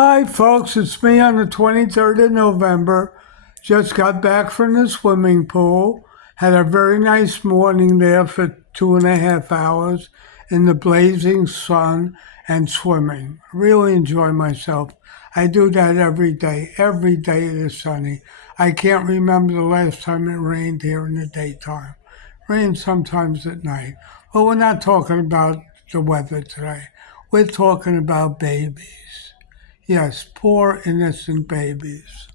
Hi, folks. It's me on the 23rd of November. Just got back from the swimming pool. Had a very nice morning there for 2.5 hours in the blazing sun and swimming. Really enjoy myself. I do that every day. Every day it is sunny. I can't remember the last time it rained here in the daytime. Rains sometimes at night. But we're not talking about the weather today. We're talking about babies. Yes, poor innocent babies.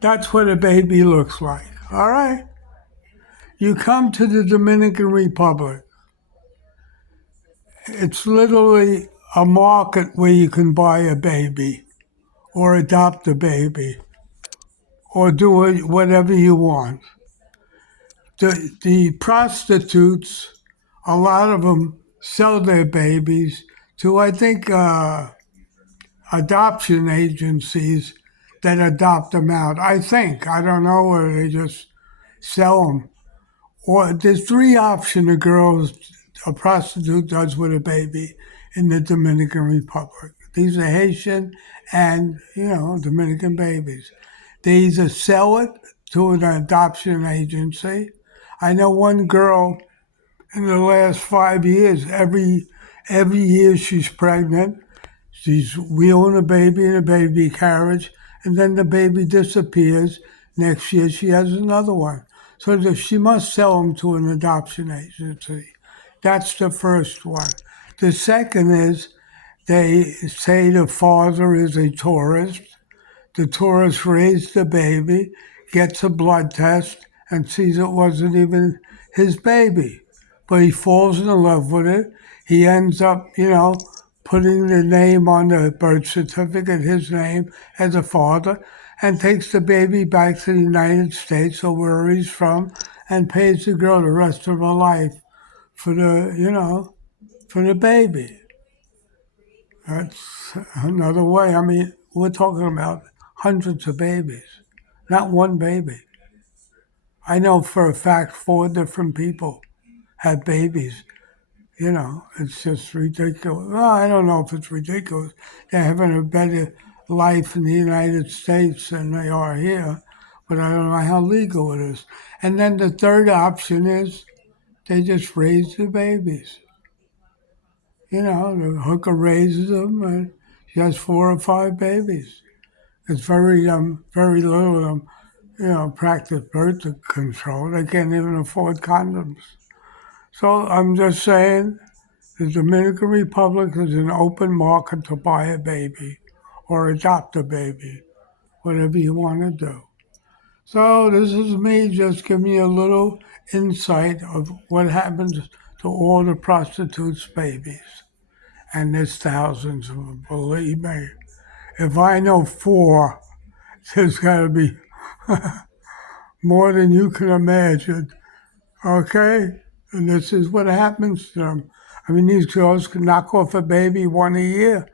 That's what a baby looks like. All right. You come to the Dominican Republic. It's literally a market where you can buy a baby or adopt a baby or do whatever you want. The prostitutes, a lot of them sell their babies to, I think, adoption agencies that adopt them out. I think. I don't know whether they just sell them. Or there's three options a prostitute does with a baby in the Dominican Republic. These are Haitian and, Dominican babies. They either sell it to an adoption agency. I know one girl in the last 5 years, every year she's pregnant. She's wheeling a baby in a baby carriage, and then the baby disappears. Next year, she has another one. So she must sell them to an adoption agency. That's the first one. The second is they say the father is a tourist. The tourist raised the baby, gets a blood test, and sees it wasn't even his baby. But he falls in love with it. He ends up, putting the name on the birth certificate, his name as a father, and takes the baby back to the United States or where he's from and pays the girl the rest of her life for for the baby. That's another way. I mean, we're talking about hundreds of babies, not one baby. I know for a fact four different people had babies. It's just ridiculous. Well, I don't know if it's ridiculous. They're having a better life in the United States than they are here, but I don't know how legal it is. And then the third option is they just raise the babies. The hooker raises them and she has four or five babies. It's very little of them, practice birth control. They can't even afford condoms. So I'm just saying the Dominican Republic is an open market to buy a baby or adopt a baby, whatever you want to do. So this is me just giving you a little insight of what happens to all the prostitutes' babies. And there's thousands of them, believe me. If I know four, there's got to be more than you can imagine. Okay? And this is what happens to them. I mean, these girls can knock off a baby one a year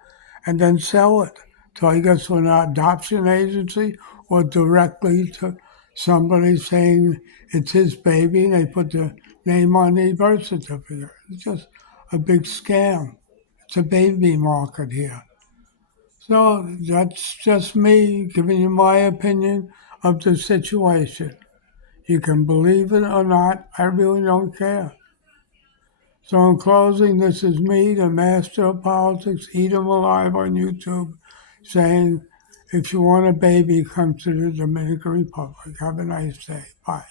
and then sell it. So I guess to an adoption agency or directly to somebody saying it's his baby and they put the name on the birth certificate. It's just a big scam. It's a baby market here. So that's just me giving you my opinion of the situation. You can believe it or not, I really don't care. So in closing, this is me, the master of politics, eat 'em alive on YouTube, saying, if you want a baby, come to the Dominican Republic. Have a nice day. Bye.